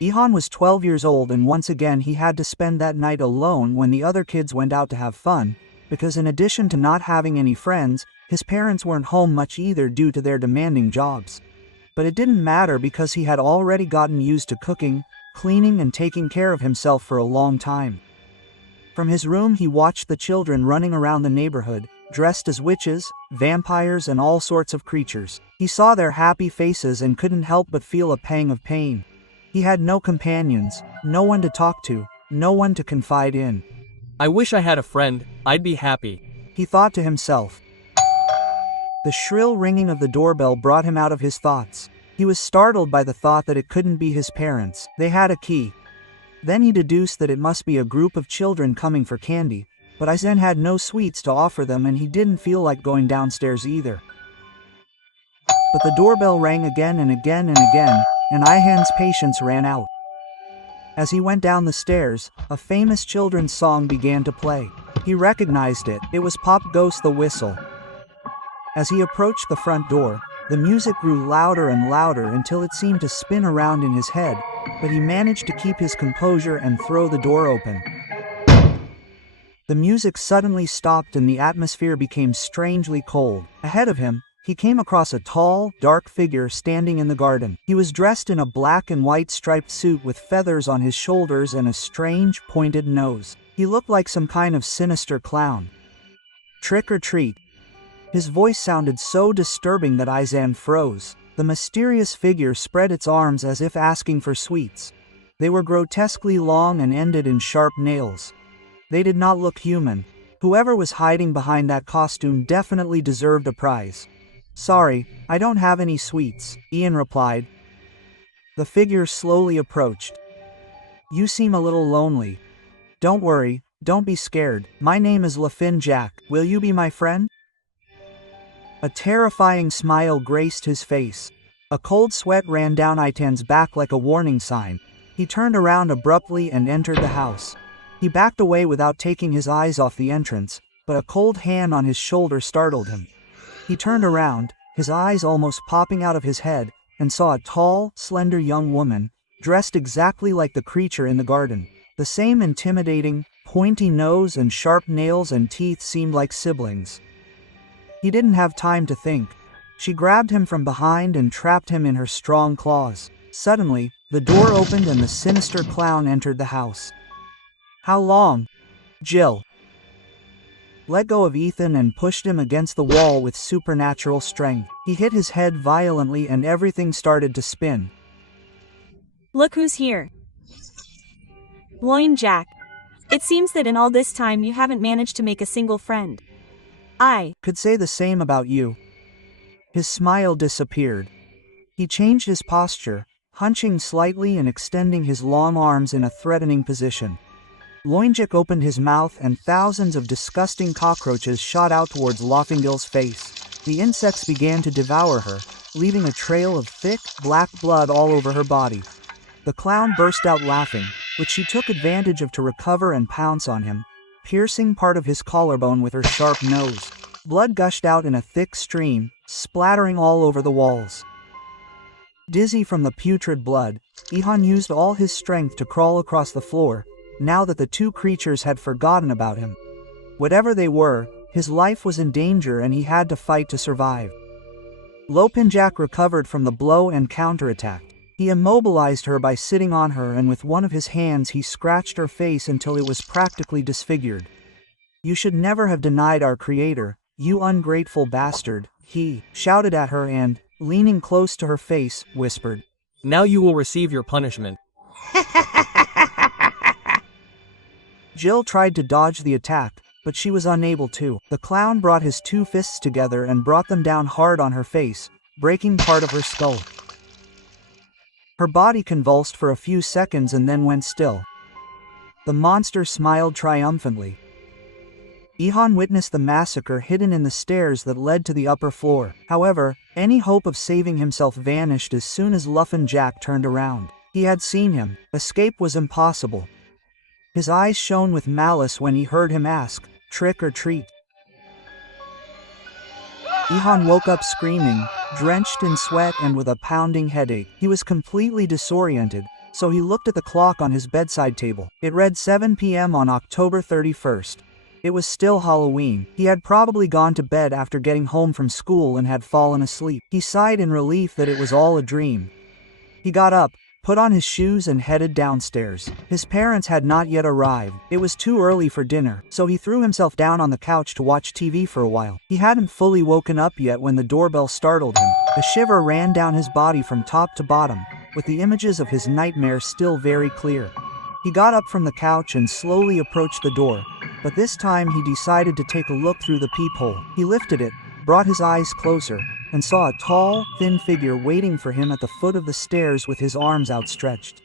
Ihan was 12 years old, and once again he had to spend that night alone when the other kids went out to have fun, because in addition to not having any friends, his parents weren't home much either due to their demanding jobs. But it didn't matter because he had already gotten used to cooking, cleaning and taking care of himself for a long time. From his room he watched the children running around the neighborhood, dressed as witches, vampires and all sorts of creatures. He saw their happy faces and couldn't help but feel a pang of pain. He had no companions, no one to talk to, no one to confide in. I wish I had a friend, I'd be happy, he thought to himself. The shrill ringing of the doorbell brought him out of his thoughts. He was startled by the thought that it couldn't be his parents. They had a key. Then he deduced that it must be a group of children coming for candy, but Aizen had no sweets to offer them and he didn't feel like going downstairs either. But the doorbell rang again and again and again, and Aizen's patience ran out. As he went down the stairs, a famous children's song began to play. He recognized it. It was Pop Ghost the Whistle. As he approached the front door, the music grew louder and louder until it seemed to spin around in his head, but he managed to keep his composure and throw the door open. The music suddenly stopped and the atmosphere became strangely cold. Ahead of him, he came across a tall, dark figure standing in the garden. He was dressed in a black and white striped suit with feathers on his shoulders and a strange, pointed nose. He looked like some kind of sinister clown. Trick or treat. His voice sounded so disturbing that Aizen froze. The mysterious figure spread its arms as if asking for sweets. They were grotesquely long and ended in sharp nails. They did not look human. Whoever was hiding behind that costume definitely deserved a prize. Sorry, I don't have any sweets, Ian replied. The figure slowly approached. You seem a little lonely. Don't worry, don't be scared. My name is Lafin Jack. Will you be my friend? A terrifying smile graced his face. A cold sweat ran down Aizen's back like a warning sign. He turned around abruptly and entered the house. He backed away without taking his eyes off the entrance, but a cold hand on his shoulder startled him. He turned around, his eyes almost popping out of his head, and saw a tall, slender young woman, dressed exactly like the creature in the garden. The same intimidating, pointy nose and sharp nails and teeth seemed like siblings. He didn't have time to think. She grabbed him from behind and trapped him in her strong claws. Suddenly, the door opened and the sinister clown entered the house. How long? Jill let go of Ethan and pushed him against the wall with supernatural strength. He hit his head violently and everything started to spin. Look who's here. Loin Jack. It seems that in all this time you haven't managed to make a single friend. I could say the same about you. His smile disappeared. He changed his posture, hunching slightly and extending his long arms in a threatening position. Loinjik opened his mouth and thousands of disgusting cockroaches shot out towards Lofingil's face. The insects began to devour her, leaving a trail of thick, black blood all over her body. The clown burst out laughing, which she took advantage of to recover and pounce on him, piercing part of his collarbone with her sharp nose. Blood gushed out in a thick stream, splattering all over the walls. Dizzy from the putrid blood, Ihan used all his strength to crawl across the floor, now that the two creatures had forgotten about him. Whatever they were, his life was in danger and he had to fight to survive. Lopinjak recovered from the blow and counterattacked. He immobilized her by sitting on her and with one of his hands he scratched her face until it was practically disfigured. You should never have denied our creator, you ungrateful bastard, he shouted at her and, leaning close to her face, whispered. Now you will receive your punishment. Jill tried to dodge the attack, but she was unable to. The clown brought his two fists together and brought them down hard on her face, breaking part of her skull. Her body convulsed for a few seconds and then went still. The monster smiled triumphantly. Ihan witnessed the massacre hidden in the stairs that led to the upper floor. However, any hope of saving himself vanished as soon as Luffin Jack turned around. He had seen him. Escape was impossible. His eyes shone with malice when he heard him ask, "Trick or treat?" Ihan woke up screaming, drenched in sweat and with a pounding headache. He was completely disoriented, so he looked at the clock on his bedside table. It read 7 p.m. on October 31st. It was still Halloween. He had probably gone to bed after getting home from school and had fallen asleep. He sighed in relief that it was all a dream. He got up, put on his shoes and headed downstairs. His parents had not yet arrived. It was too early for dinner, so he threw himself down on the couch to watch TV for a while. He hadn't fully woken up yet when the doorbell startled him. A shiver ran down his body from top to bottom, with the images of his nightmare still very clear. He got up from the couch and slowly approached the door, but this time he decided to take a look through the peephole. He lifted it, brought his eyes closer, and saw a tall, thin figure waiting for him at the foot of the stairs with his arms outstretched.